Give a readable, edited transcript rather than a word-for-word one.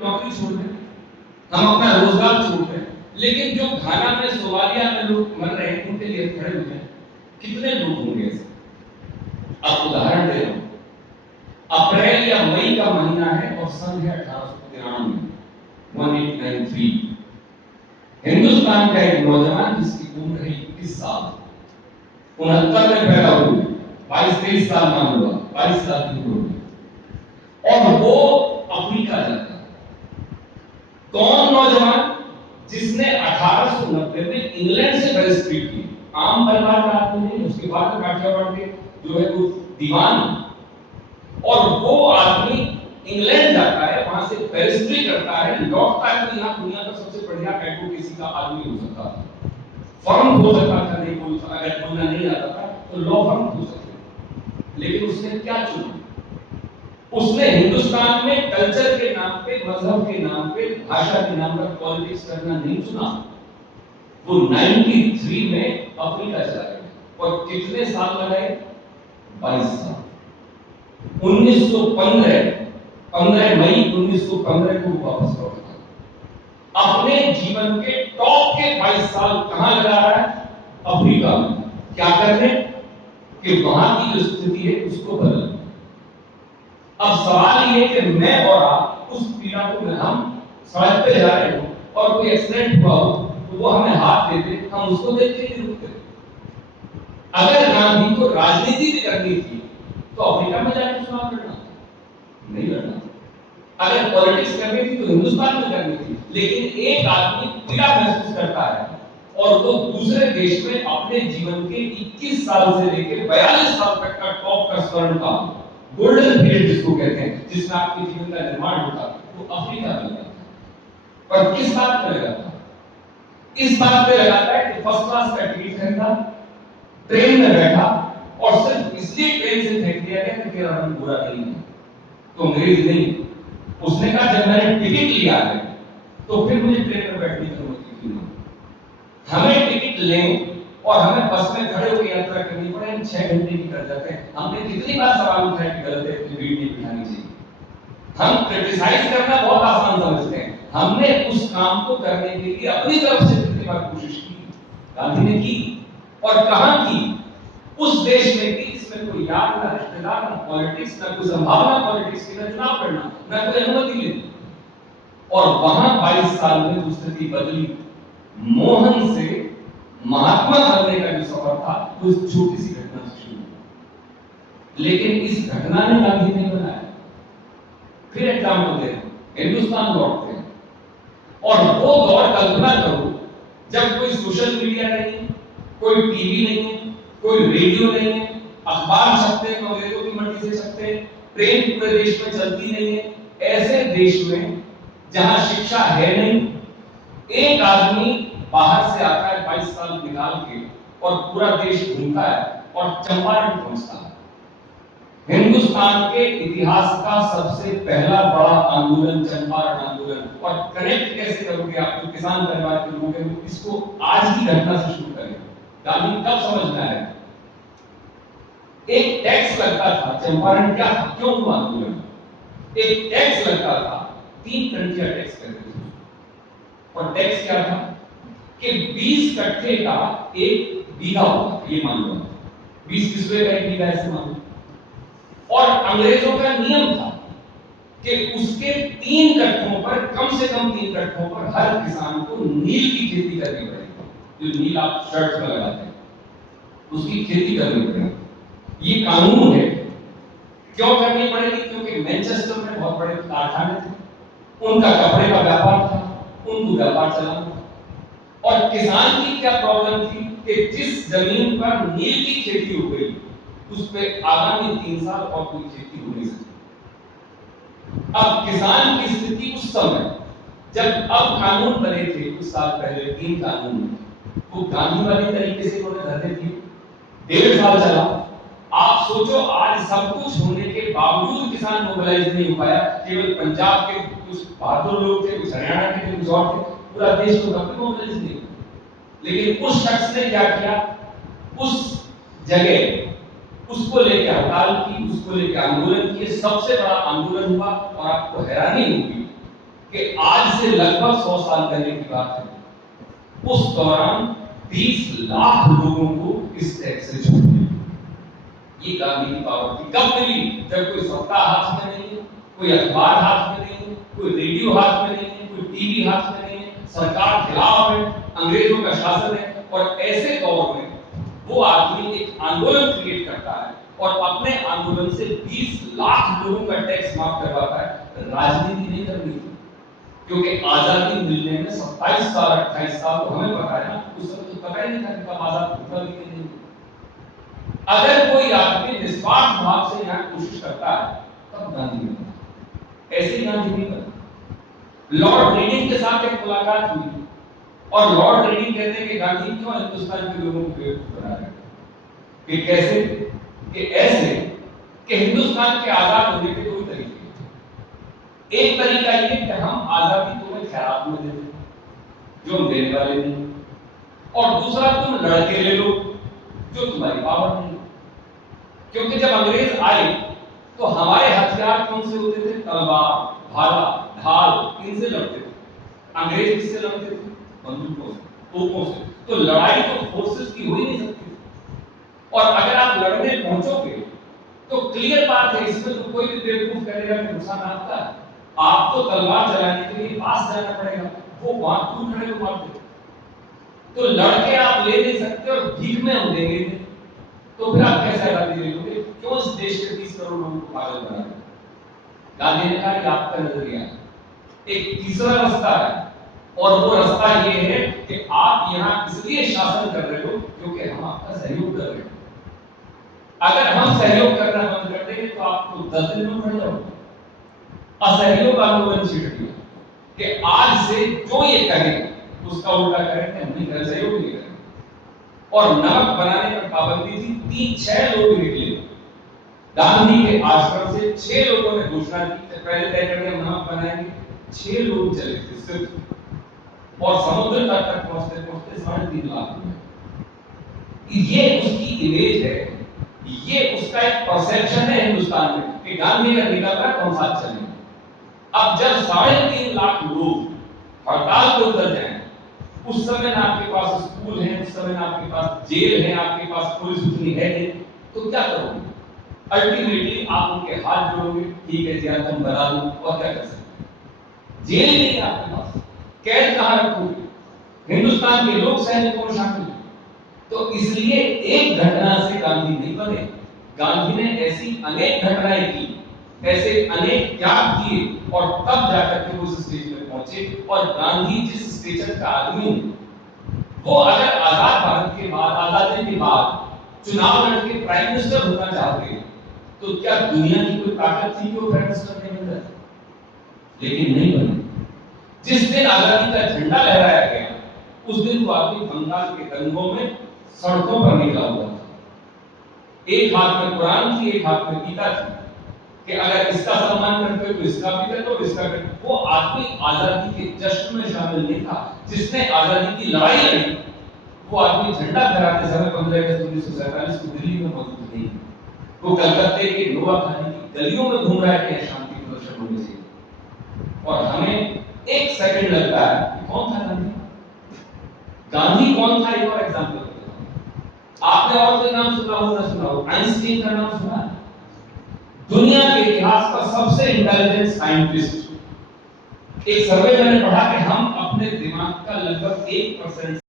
नौकरी छोड़ दें, हम अपना रोजगार छोड़ दें, लेकिन जो घाना में सोमालिया में लोग मर रहे हैं उनके लिए खड़े हुए हैं, कितने लोग होंगे ऐसे? अब उदाहरण दे रहा हूं, अप्रैल या मई का महीना है और सन है 1893, 1893। हिंदुस्तान का एक नौजवान जिसकी उम्र है 21 साल, 69 में पैदा हुए, 22-23 साल मान लो, 22 साल की उम्र, और वो अफ्रीका जाता है। कौन नौजवान? जिसने 1890 में इंग्लैंड से बैरिस्ट्री की, आम परिवार का आदमी नहीं, उसके बाद में काठियावाड़ के जो है वो दीवान, और वो आदमी इंग्लैंड जाता है, वहां से बैरिस्ट्री करता है, लौटता है तो यहाँ दुनिया का सबसे बढ़िया एडवोकेसी का आदमी हो सकता था, फर्म हो सकता था, नहीं बोल सकता, अगर बोलना नहीं आता था तो लॉ फर्म हो सकता। लेकिन उसने क्या चुना? उसने हिंदुस्तान में कल्चर के नाम पे, मजहब के नाम पे, भाषा के नाम पर पॉलिटिक्स करना नहीं चुना। वो 93 में अफ्रीका चला गया और कितने साल लगाए? 22 साल। 1915 15 मई 1915 को वापस लौटा। अपने जीवन के टॉप के 22 साल कहां लगा रहा है? अफ्रीका में। क्या करने? कि वहां की जो स्थिति है उसको बदलना। अब सवाल ये कि मैं और आप उस पीड़ा को में हम सड़क पे जा रहे हो और कोई एक्सीडेंट हुआ हो तो वो हमें हाथ देते, हम उसको देख के नहीं रुकते। अगर गांधी को राजनीति भी करनी थी तो अफ्रीका में जाकर चुनाव लड़ना नहीं लड़ना। अगर पॉलिटिक्स करनी थी तो हिंदुस्तान में करनी थी। लेकिन एक आदमी पीड़ा महसूस करता है और वो दूसरे देश में अपने जीवन के 21 साल से लेकर 42 साल तक का टॉप का स्वर्ण का गोल्डन पीरियड जिसको कहते हैं, जिसमें आपके जीवन का निर्माण होता है, वो अफ्रीका में लगा था। और किस बात पे लगा था? इस बात पे लगाता है कि फर्स्ट क्लास का टिकट खरीदा, ट्रेन में बैठा और सिर्फ इसलिए ट्रेन से फेंक दिया गया कि तेरा रंग बुरा नहीं है, तो अंग्रेज नहीं। उसने कहा जब मैंने टिकट लिया है तो फिर मुझे ट्रेन में बैठने की अनुमति क्यों नहीं? हमें टिकट लें और हमें बस में खड़े होकर यात्रा करनी पड़े, हम 6 घंटे की कर जाते हैं। हमने कितनी बार सवाल उठाया कि गलत है, भीड़ नहीं बिठानी चाहिए। हम क्रिटिसाइज करना बहुत आसान समझते हैं, हमने उस काम को करने के लिए अपनी तरफ से कितनी बार कोशिश की? गांधी ने की। और कहां की? उस देश में की जिसमें कोई यार ना रिश्तेदार, ना पॉलिटिक्स, ना कोई संभावना पॉलिटिक्स की, ना चुनाव लड़ना, ना कोई अनुमति लेनी। और वहां 22 साल में जो स्थिति बदली, मोहन से महात्मा बनने का जो सफर था वो इस छोटी सी घटना से शुरू हुआ। लेकिन इस घटना ने गांधी नहीं बनाया। फिर एग्जाम्पल दे रहे हैं, हिंदुस्तान लौटते हैं और वो दौर कल्पना करो जब कोई सोशल मीडिया नहीं है, कोई टीवी नहीं है, कोई रेडियो नहीं है, अखबार छपते हैं तो अंग्रेजों की मर्जी से छपते हैं, ट्रेन पूरे देश में चलती नहीं है। ऐसे देश में जहां शिक्षा है नहीं, एक आदमी बाहर से आता है 22 साल निकाल के और पूरा देश घूमता है और चंपारण पहुंचता है। हिंदुस्तान के इतिहास का सबसे पहला बड़ा आंदोलन चंपारण आंदोलन। और कनेक्ट कैसे करोगे आप जो किसान परिवार के लोग हैं, इसको आज की घटना से शुरू करें। गांधी कब समझ में आया? एक टैक्स लगता था, चंपारण क्या था, क्यों हुआ आंदोलन? एक टैक्स लगता था, 3 टंकिया टैक्स करते थे। और टैक्स क्या था कि 20 कट्ठे का एक बीघा होता, ये मान लो 20 किस्वे का एक बीघा ऐसे मान लो। और अंग्रेजों का नियम था कि उसके 3 कट्ठों पर, कम से कम 3 कट्ठों पर हर किसान को नील की खेती करनी पड़ेगी। जो नील आप शर्ट में लगाते हैं उसकी खेती करनी पड़ेगी। ये कानून है। क्यों करनी पड़ेगी? क्योंकि मैनचेस्टर में बहुत बड़े कारखाने थे, उनका कपड़े का व्यापार था, उनको व्यापार चलाना था। और किसान की क्या प्रॉब्लम थी कि जिस जमीन पर नील की खेती हो गई उस पे आगामी 3 साल और कोई खेती हो नहीं सकती। अब किसान की स्थिति उस समय, जब अब कानून बने थे कुछ साल पहले, 3 कानून, वो गांधी वाले तरीके से उन्होंने धरने दिए, 1.5 साल चला। आप सोचो आज सब कुछ होने के बावजूद किसान मोबिलाइज नहीं हो पाया। केवल पंजाब के कुछ बहादुर लोग थे, कुछ हरियाणा के थे, कुछ और थे, पूरा देश तो कभी मोबिलाइज नहीं हुआ। लेकिन उस शख्स ने क्या किया? उस जगह उसको लेकर हड़ताल की, उसको लेकर आंदोलन किए, सबसे बड़ा आंदोलन हुआ। और आपको हैरानी होगी कि आज से लगभग 100 साल पहले की बात है, उस दौरान 20 लाख लोगों को इस टैक्स से छूट मिली। ये गांधी की पावर थी। कब मिली? जब कोई सत्ता हाथ में नहीं है, कोई अखबार हाथ में नहीं है, कोई रेडियो हाथ में नहीं है, कोई टीवी हाथ में नहीं है, सरकार खिलाफ है, अंग्रेजों का शासन है, और ऐसे दौर में वो आदमी एक आंदोलन क्रिएट करता है और अपने आंदोलन से 20 लाख लोगों का टैक्स माफ करवाता है। राजनीति नहीं करनी थी, क्योंकि आजादी मिलने में 27 साल 28 साल तो हमें पता है ना, उस समय तो पता ही नहीं था कि कब आजाद होगा भी नहीं। अगर कोई आदमी निस्वार्थ भाव से यहाँ कोशिश करता है तब गांधी बनता, ऐसे ही गांधी नहीं बनता। लॉर्ड रीडिंग के साथ एक मुलाकात हुई और लॉर्ड रीडिंग कहते हैं कि गांधी क्यों हिंदुस्तान के लोगों को बेवकूफ बना रहे हैं, कि कैसे, कि ऐसे कि हिंदुस्तान के आजाद होने के दो तरीके। एक तरीका ये कि हम आजादी तुम्हें खैरात में दे दें, जो हम देने वाले नहीं, और दूसरा तुम लड़के ले लो, जो तुम्हारी पावर नहीं। क्योंकि जब अंग्रेज आए तो हमारे हथियार कौन से होते थे? तलवार, भाला, ढाल, इनसे लड़ते थे। अंग्रेज किससे लड़ते थे? बंदूकों से, तोपों से। तो लड़ाई तो फोर्सेस की हो ही नहीं सकती। और अगर आप लड़ने पहुंचोगे तो क्लियर बात है, इसमें तो कोई भी बेवकूफ करेगा कि नुकसान आपका है। आपको तलवार चलाने के लिए पास जाना पड़ेगा, वो वहां दूर खड़े हो मारते। तो लड़के आप ले नहीं सकते और भीख में हम देंगे, तो फिर आप कैसे आजादी ले लोगे? क्यों इस देश के 30 करोड़ लोगों को पागल बना रहे? गांधी ने कहा कि आपका नजरिया एक तीसरा रास्ता है, और वो रास्ता ये है कि आप यहाँ इसलिए शासन कर रहे हो क्योंकि हम आपका सहयोग कर रहे हैं। अगर हम सहयोग करना बंद कर देंगे तो आपको 10 दिन में उड़ जाओगे। असहयोग आंदोलन छिड़ दिया कि आज से जो ये करें उसका उल्टा करेंगे, हम नहीं कर सहयोग नहीं करेंगे। और नमक बनाने पर पाबंदी थी, 3-6 लोग निकले गांधी के आश्रम से, 6 लोगों ने घोषणा की पहले तय करके हम नमक बनाएंगे। 6 लोग चले थे सिर्फ, और समुद्र तट तक पहुंचते पहुंचते 3.5 लाख। ये उसकी इमेज है, ये उसका एक परसेप्शन है हिंदुस्तान में कि गांधी का निकल रहा है, कौन साथ चलेंगे। अब जब 3.5 लाख लोग हड़ताल पे उतर जाएं, उस समय ना आपके पास स्कूल है, उस समय ना आपके पास जेल है, आपके पास पुलिस उतनी है नहीं, तो क्या करोगे? अल्टीमेटली आप उनके हाथ जोड़ोगे, ठीक है जी तुम बना दो, और क्या कर सकते? जेल नहीं है आपके पास, कैद कहां रखोगे? हिंदुस्तान के लोग सैनिकों में शामिल हैं। तो इसलिए एक घटना से गांधी नहीं बने, गांधी ने ऐसी अनेक घटनाएं की, ऐसे अनेक त्याग किए, और तब जाकर के वो उस स्टेज में पहुंचे। और गांधी जिस स्टेचर का आदमी, वो अगर आजाद भारत के बाद, आजादी के बाद चुनाव लड़के प्राइम मिनिस्टर होना चाहते तो क्या दुनिया की कोई ताकत थी कि वो प्राइम मिनिस्टर नहीं बन जाते? लेकिन नहीं बने। जिस दिन आजादी का झंडा लहराया गया उस दिन वो आदमी बंगाल के दंगों में सड़कों पर निकला हुआ था। एक हाथ में कुरान थी, एक हाथ में गीता थी, कि अगर इसका सम्मान करते हो तो इसका भी कर दो, इसका कर दो। वो आदमी आजादी के जश्न में शामिल नहीं था। जिसने आजादी की लड़ाई लड़ी वो आदमी झंडा फहराते समय 15 अगस्त 1947 को दिल्ली में मौजूद नहीं। वो कलकत्ते के नोआ खानी की गलियों में घूम रहा है कि शांति प्रदर्शन होने चाहिए। और हमें एक सेकंड लगता है कि कौन था गांधी? गांधी कौन था? एक और एग्जांपल देता हूं। आपने और कोई नाम सुना हो ना सुना हो, आइंस्टीन का नाम सुना है? दुनिया के इतिहास का सबसे इंटेलिजेंट साइंटिस्ट। एक सर्वे मैंने पढ़ा कि हम अपने दिमाग का लगभग 1%